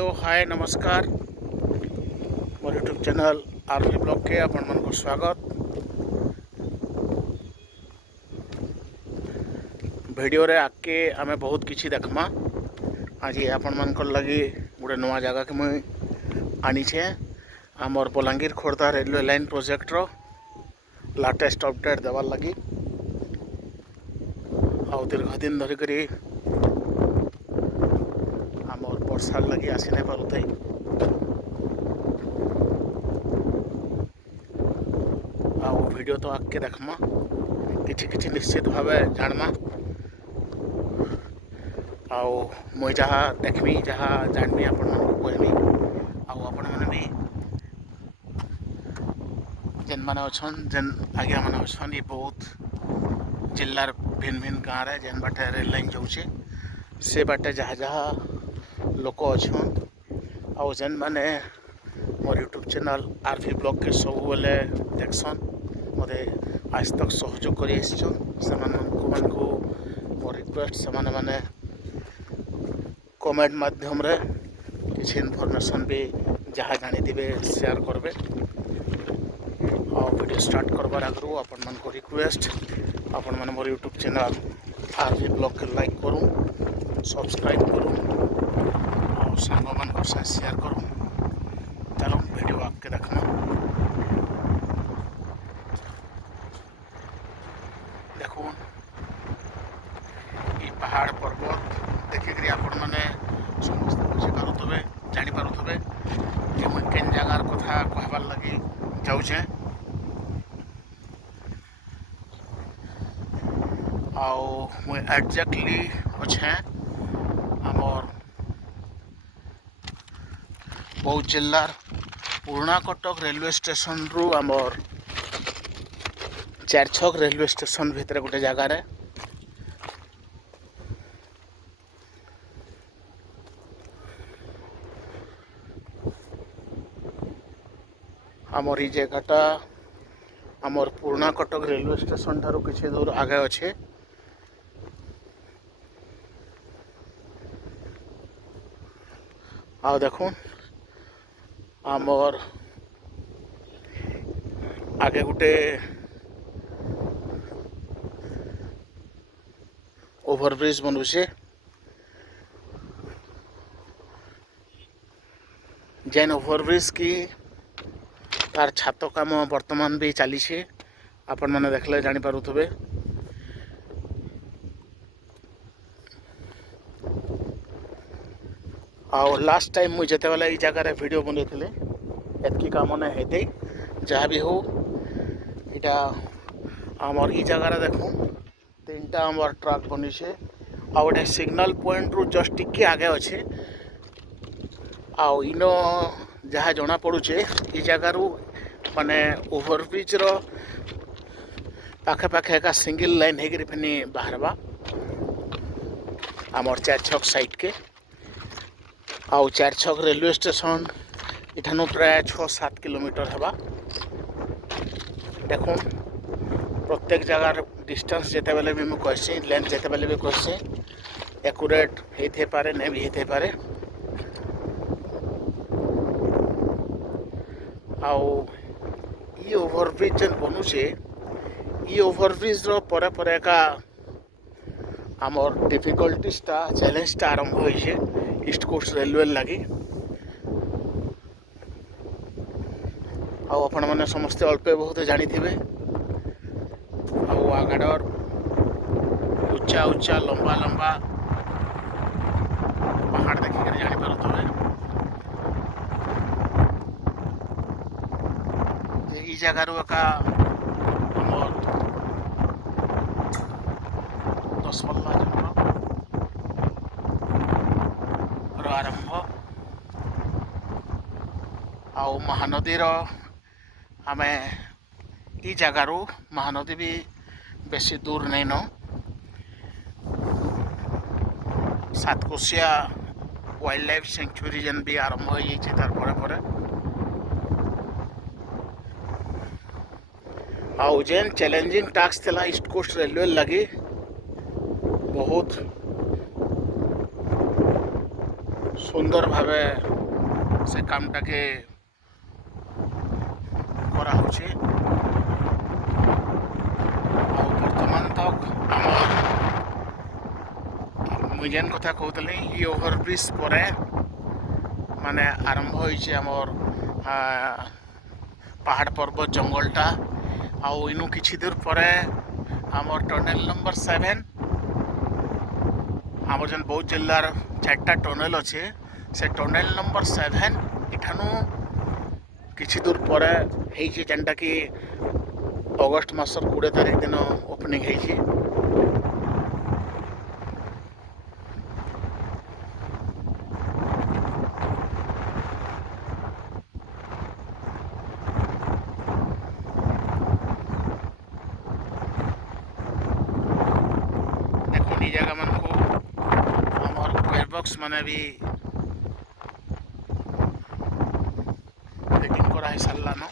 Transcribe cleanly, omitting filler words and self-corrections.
Hello hi नमस्कार मोर YouTube channel RV blog के आपण मन को स्वागत। वीडियो रे आके आमे बहुत किछि देखमा। आज आपण मन को लगी गोटे नवा जगह के मुई आनी छे। आमर Balangir Khordha railway line project रो लाटेस्ट अपडेट देवार लगी आउ दीर्घ दिन धरिक आमर वर्षार लगी आसी नहीं पारुथाई। आउ वीडियो तो आगे देखमा किछि किछि निश्चित भाव जानमा। आउ मुई जहाँ देखमी जहाँ जानमी आपण मन को कहमी। आउ आपण मन भी जेन माने अछन जेन आज्ञा माने अछन ये बहुत जिल्लार भिन्न भिन्न गाँव रे जेन बाटे रेल लाइन जाऊे से बाटे जहाँ जहाँ लोक अछन आउ जेन माने मोर यूट्यूब चैनल आरवी ब्लॉग के सब बेले देखसन मते आज तक सहयोग कर मोर रिक्वेस्ट से माने कमेंट माध्यम रे किसी इनफॉरमेशन भी जहाँ जानी शेयर करबे। और वीडियो स्टार्ट करबार आगु आपण मन को रिक्वेस्ट आपण मन मोर यूट्यूब चैनल आरवी ब्लॉग के लाइक करूँ सब्सक्राइब करूँ और सांग मान को साथ शेयर करूँ। चलो वीडियो आपके देखना। देखो ये पहाड़ पर्वत देखिक आपण मैंने समस्त बुझीपारे जानीपारे कि मुझे केन जगार कथा कहबार लगी जाऊे। आउ मुझे एक्जाक्टली अच्छे आमर बौद्ध जिल्लार पुराना कटक रेलवे स्टेशन रु आमर चारछक रेलवे स्टेशन भितर गोटे जगार आमर ये जगहटा आमर पुराना कटक रेलवे स्टेशन ठारू किछि दूर आगे अच्छे। आ देखो आमर आगे गोटे ओवरब्रिज बनुचे जेन ओवरब्रिज की तार छात काम वर्तमान भी चली आपण मैंने देखले जानी पारुथबे। आउ लास्ट टाइम मुझे जिते बेले जगह वीडियो बन एतकी काम नहीं होते जहाँ भी हो इटा आमर ई जगार देखो तीनटा आमर ट्रक बनी छे आ गोटे सिग्नल पॉइंट रु जस्ट टिके आगे अच्छे। आउ इनो जहाँ जना पड़ुचे ई जगार माने ओवरब्रिज रो पाखे पाखे एका सिंगल लाइन होकर फेनी बाहरबा आमर चारछक साइड के। आउ चारछक रेलवे स्टेशन इठानु प्राय 6-7 किलोमीटर हवा। देखो प्रत्येक जगार डिस्टेंस जिते बेले भी मुझे कहसी लेंथ जिते बेले भी कहसी एक्यूरेट होते पारे नहीं भी होते पारे। आउ ये ओवरब्रिज जेन बनुचे ये ओवरब्रिज रो परे परे का आमर डिफिकल्टीजटा चैलेंजटा आरंभ होइछे ईस्ट कोस्ट रेलवे लगी। आउ आपण मैंने समस्ते अल्पे बहुत जानी थे आउ आगाड़र उच्चा उच्चा लंबा लंबा पहाड़ देखिक जानीपारे ये जगार एका आमर 10 पल्ला आरंभ आउ महानदीर आमे ई जगार महानदी भी बेसी दूर नहीं न सातकोशिया वाइल्ड लाइफ सेंचुरी जेन भी आरंभ हो तार परे आउ जेन चैलेंजिंग टास्क थिला ईस्ट कोस्ट रेलवे लगी बहुत সুন্দর ভাবে সে কামটাকে করা হচ্ছে। ଆଉ ବର୍ତ୍ତମାନ ତକ ଆମର ମୁଇଁ ଯେନ୍ କଥା କହୁଥିଲି ଇ ଓଭରବ୍ରିଜ୍ ପରେ ମାନେ ଆରମ୍ଭ ହୋଇଛି ଆମର ପାହାଡ଼ ପର୍ବତ ଜଙ୍ଗଲଟା। ଆଉ ଇନୁ କିଛି ଦୂର ପରେ ଆମର ଟନେଲ ନମ୍ବର 7 ଆମର ଯେନ୍ ବୌଦ୍ଧ ଜିଲ୍ଲାର 4ଟା ଟନେଲ ଅଛେ ସେ ଟନେଲ ନମ୍ବର 7 ଏଠାନୁ କିଛି ଦୂର ପରେ ହେଇଛି ଯେନ୍ଟାକି ଅଗଷ୍ଟ ମାସର 20 ତାରିଖ ଦିନ ଓପନିଂ ହେଇଛି। ଦେଖୁନ୍ ଇ ଜାଗାମାନଙ୍କୁ ଆମର ଗିୟରବକ୍ସ ମାନେ ବି ଫିଟିଂ କରା ହେଇ ସାରିଲାନ।